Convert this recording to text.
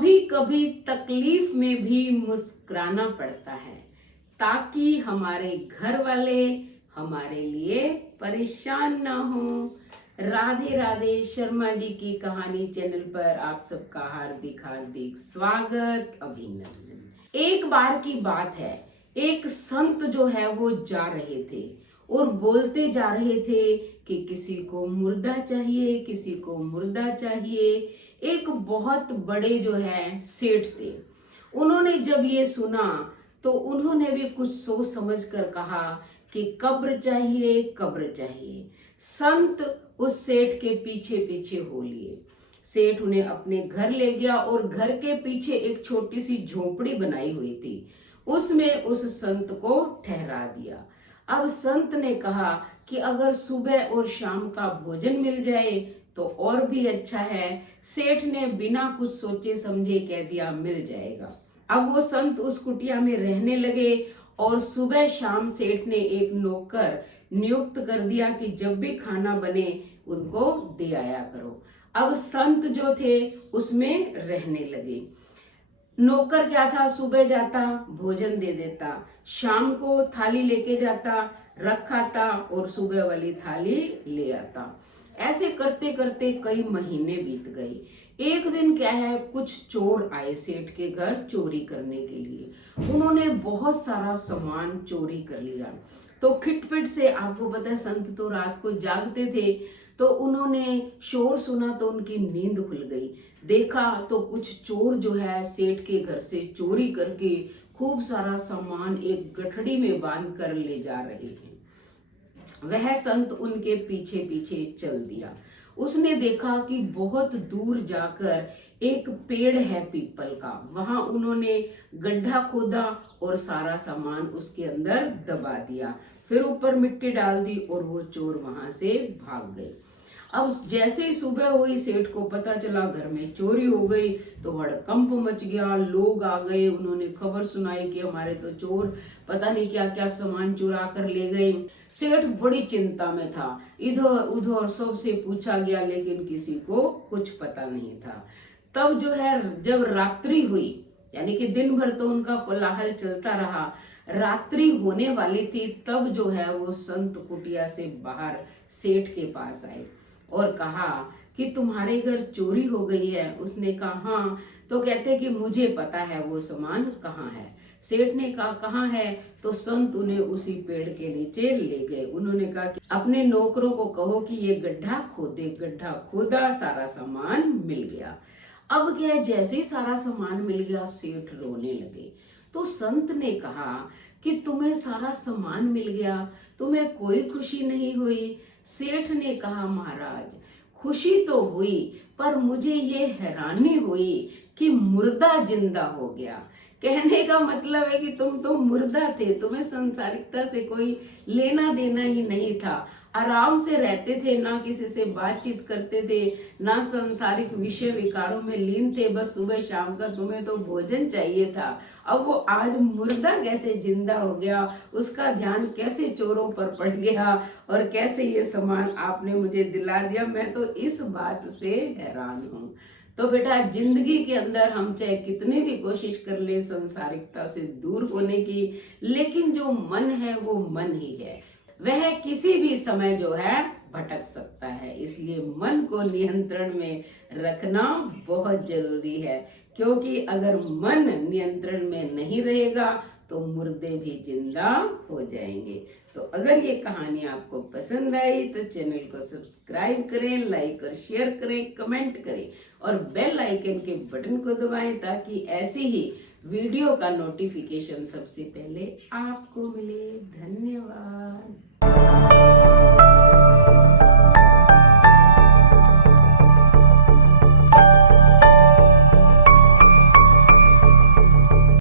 कभी कभी तकलीफ में भी मुस्कुराना पड़ता है ताकि हमारे घर वाले हमारे लिए परेशान ना हो। राधे राधे। शर्मा जी की कहानी चैनल पर आप सबका हार्दिक हार्दिक स्वागत, अभिनंदन। एक बार की बात है, एक संत जो है वो जा रहे थे और बोलते जा रहे थे कि किसी को मुर्दा चाहिए, किसी को मुर्दा चाहिए। एक बहुत बड़े जो है सेठ थे। उन्होंने जब ये सुना तो उन्होंने भी कुछ सोच समझ कर कहा कि कब्र चाहिए, कब्र चाहिए। संत उस सेठ के पीछे पीछे हो लिए। सेठ उन्हें अपने घर ले गया और घर के पीछे एक छोटी सी झोपड़ी बनाई हुई थी, उसमें उस संत को ठहरा दिया। अब संत ने कहा कि अगर सुबह और शाम का भोजन मिल जाए तो और भी अच्छा है। सेठ ने बिना कुछ सोचे समझे कह दिया मिल जाएगा। अब वो संत उस कुटिया में रहने लगे और सुबह शाम सेठ ने एक नौकर नियुक्त कर दिया कि जब भी खाना बने उनको दे आया करो। अब संत जो थे उसमें रहने लगे। नौकर क्या था, सुबह जाता भोजन दे देता, शाम को थाली लेके जाता, रखाता और सुबह वाली थाली ले आता। ऐसे करते करते कई महीने बीत गए। एक दिन क्या है, कुछ चोर आए सेठ के घर चोरी करने के लिए। उन्होंने बहुत सारा सामान चोरी कर लिया। तो खिटपिट से, आपको पता है संत तो रात को जागते थे, तो उन्होंने शोर सुना तो उनकी नींद खुल गई। देखा तो कुछ चोर जो है सेठ के घर से चोरी करके खूब सारा सामान एक गठड़ी में बांध कर ले जा रहे हैं। वह संत उनके पीछे पीछे चल दिया। उसने देखा कि बहुत दूर जाकर एक पेड़ है पीपल का, वहां उन्होंने गड्ढा खोदा और सारा सामान उसके अंदर दबा दिया, फिर ऊपर मिट्टी डाल दी और वो चोर वहां से भाग गए। अब जैसे ही सुबह हुई, सेठ को पता चला घर में चोरी हो गई तो हड़कंप मच गया। लोग आ गए, उन्होंने खबर सुनाई कि हमारे तो चोर पता नहीं क्या क्या सामान चुरा कर ले गए। सेठ बड़ी चिंता में था, इधर उधर सबसे पूछा गया लेकिन किसी को कुछ पता नहीं था। तब जो है जब रात्रि हुई, यानी कि दिन भर तो उनका कोलाहल चलता रहा, रात्रि होने वाली थी, तब जो है वो संत कुटिया से बाहर सेठ के पास आए और कहा कि तुम्हारे घर चोरी हो गई है। उसने कहा हाँ। तो कहते कि मुझे पता है वो सामान कहाँ है। सेठ ने कहा कहाँ है, तो संत उन्हें उसी पेड़ के नीचे ले गए। उन्होंने कहा कि अपने नौकरों को कहो कि ये गड्ढा खोदे। गड्ढा खोदा, सारा सामान मिल गया। अब क्या है, जैसे ही सारा सामान मिल गया सेठ रोने लगे। तो संत ने कहा कि तुम्हें सारा सामान मिल गया, तुम्हें कोई खुशी नहीं हुई। सेठ ने कहा महाराज, खुशी तो हुई पर मुझे ये हैरानी हुई कि मुर्दा जिंदा हो गया। कहने का मतलब है कि तुम तो मुर्दा थे, तुम्हें संसारिकता से कोई लेना देना ही नहीं था, आराम से रहते थे, ना किसी से बातचीत करते थे, ना संसारिक विषय विकारों में लीन थे, बस सुबह शाम का तुम्हें तो भोजन चाहिए था। अब वो आज मुर्दा कैसे जिंदा हो गया, उसका ध्यान कैसे चोरों पर पड़ गया और कैसे ये सामान आपने मुझे दिला दिया, मैं तो इस बात से हैरान हूँ। तो बेटा, जिंदगी के अंदर हम चाहे कितनी भी कोशिश कर ले संसारिकता से दूर होने की, लेकिन जो मन है वो मन ही है, वह किसी भी समय जो है भटक सकता है। इसलिए मन को नियंत्रण में रखना बहुत जरूरी है, क्योंकि अगर मन नियंत्रण में नहीं रहेगा तो मुर्दे भी जिंदा हो जाएंगे। तो अगर ये कहानी आपको पसंद आई तो चैनल को सब्सक्राइब करें, लाइक और शेयर करें, कमेंट करें और बेल आइकन के बटन को दबाएं ताकि ऐसी ही वीडियो का नोटिफिकेशन सबसे पहले आपको मिले। धन्यवाद।